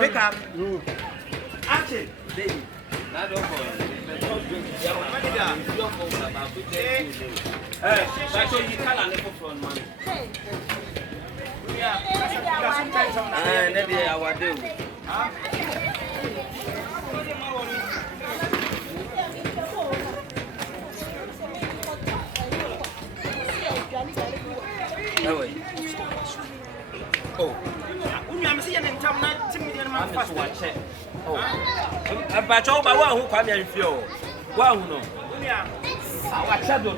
Pick up. Action. Oh, I'm seeing in town, not Timmy and my first one. Oh, but all by one who come here if you one no. Our shadow,